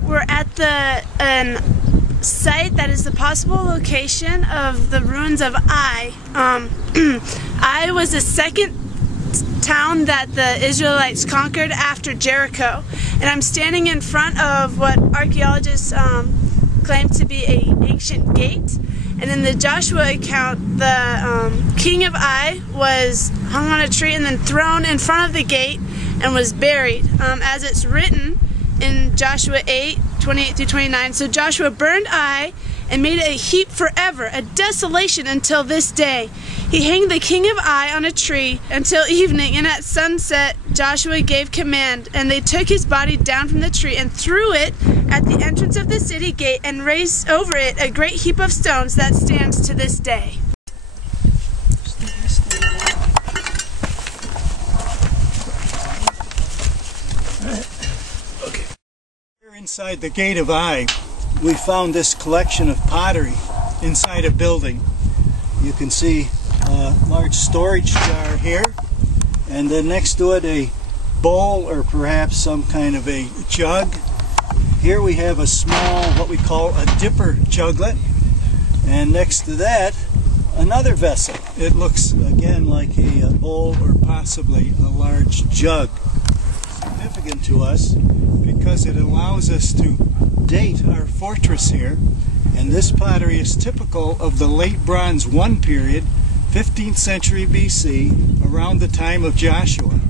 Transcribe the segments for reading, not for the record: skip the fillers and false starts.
We're at the site that is the possible location of the ruins of Ai. Ai was the second town that the Israelites conquered after Jericho, and I'm standing in front of what archaeologists claim to be an ancient gate. And in the Joshua account, the king of Ai was hung on a tree and then thrown in front of the gate and was buried, as it's written in Joshua 8:28-29. So Joshua burned Ai and made it a heap forever, a desolation until this day. He hanged the king of Ai on a tree until evening, and at sunset Joshua gave command, and they took his body down from the tree and threw it at the entrance of the city gate and raised over it a great heap of stones that stands to this day. Okay. Here inside the gate of Ai, we found this collection of pottery inside a building. You can see a large storage jar here, and then next to it a bowl or perhaps some kind of a jug. Here we have a small, what we call a dipper juglet, and next to that another vessel. It looks again like a bowl or possibly a large jug. Significant to us because it allows us to date our fortress here, and this pottery is typical of the late Bronze I period, 15th century BC, around the time of Joshua.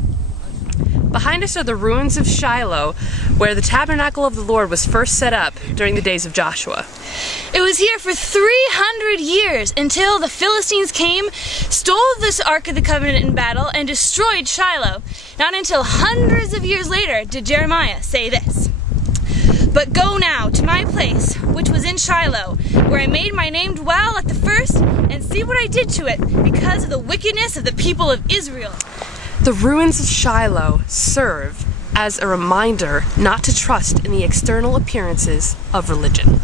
Behind us are the ruins of Shiloh, where the tabernacle of the Lord was first set up during the days of Joshua. It was here for 300 years until the Philistines came, stole this Ark of the Covenant in battle, and destroyed Shiloh. Not until hundreds of years later did Jeremiah say this: "But go now to my place, which was in Shiloh, where I made my name dwell at the first, and see what I did to it, because of the wickedness of the people of Israel." The ruins of Shiloh serve as a reminder not to trust in the external appearances of religion.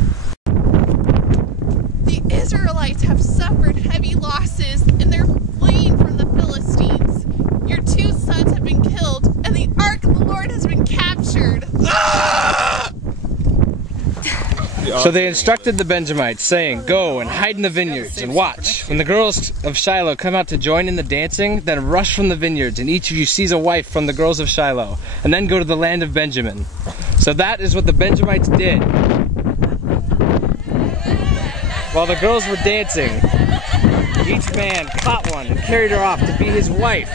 The Israelites have suffered heavy losses, and they're fleeing from the Philistines. Your 2 sons have been killed, and the Ark of the Lord has been captured. So they instructed the Benjamites, saying, "Go and hide in the vineyards, and watch. When the girls of Shiloh come out to join in the dancing, then rush from the vineyards, and each of you seize a wife from the girls of Shiloh, and then go to the land of Benjamin." So that is what the Benjamites did. While the girls were dancing, each man caught one and carried her off to be his wife.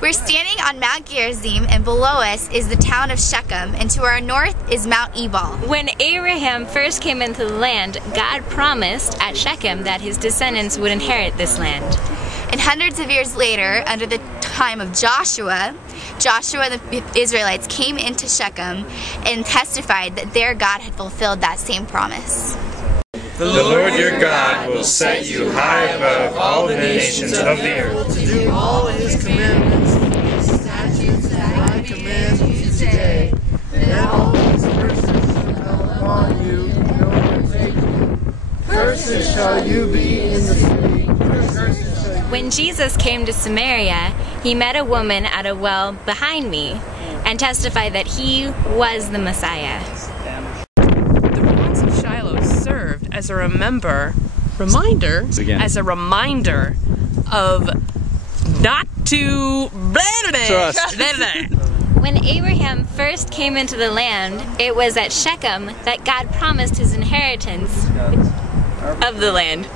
We're standing on Mount Gerizim, and below us is the town of Shechem, and to our north is Mount Ebal. When Abraham first came into the land, God promised at Shechem that his descendants would inherit this land. And hundreds of years later, under the time of Joshua and the Israelites came into Shechem and testified that their God had fulfilled that same promise. The Lord your God will set you high above all the nations of the earth. To do all his commandments and his statutes that I command you today, that all these curses shall come upon you and overtake you. Cursed shall you be in the city. Cursed shall you. When Jesus came to Samaria, he met a woman at a well behind me and testified that he was the Messiah. As a reminder of not to trust. When Abraham first came into the land, it was at Shechem that God promised his inheritance of the land.